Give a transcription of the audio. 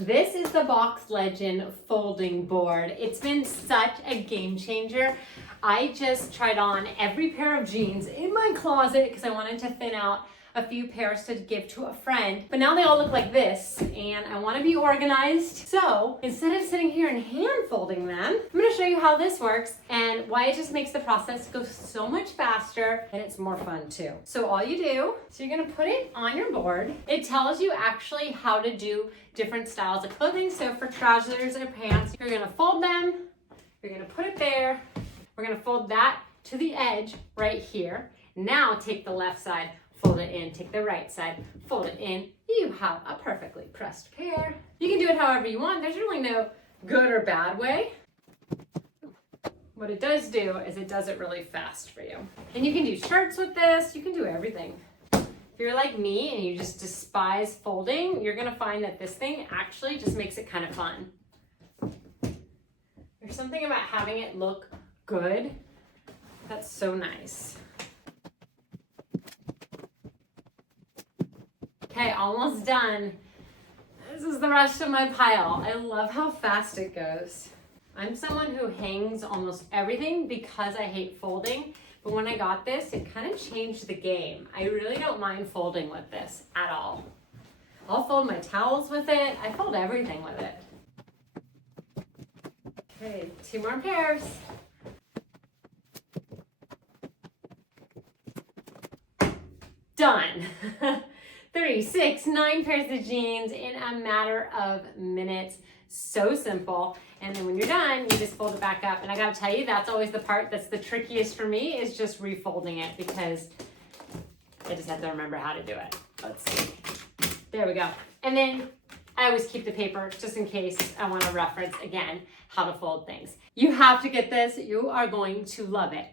This is the BoxLegend folding board. It's been such a game changer. I just tried on every pair of jeans in my closet because I wanted to thin out a few pairs to give to a friend, but now they all look like this and I want to be organized. So instead of sitting here and hand folding them, I'm going to show you how this works and why it just makes the process go so much faster and it's more fun too. So all you do, so you're going to put it on your board. It tells you actually how to do different styles of clothing. So for trousers or pants, you're going to fold them, you're going to put it there. We're going to fold that to the edge right here. Now take the left side, fold it in, take the right side, fold it in. You have a perfectly pressed pair. You can do it however you want. There's really no good or bad way. What it does do is it does it really fast for you. And you can do shirts with this. You can do everything. If you're like me and you just despise folding, you're gonna find that this thing actually just makes it kind of fun. There's something about having it look good that's so nice. Okay, almost done. This is the rest of my pile. I love how fast it goes. I'm someone who hangs almost everything because I hate folding, but when I got this, it kind of changed the game. I really don't mind folding with this at all. I'll fold my towels with it. I fold everything with it. Okay, 2 more pairs. Done. 3, 6, 9 pairs of jeans in a matter of minutes. So simple. And then when you're done, you just fold it back up. And I gotta tell you, that's always the part that's the trickiest for me, is just refolding it, because I just have to remember how to do it. Let's see. There we go. And then I always keep the paper just in case I want to reference again how to fold things. You have to get this. You are going to love it.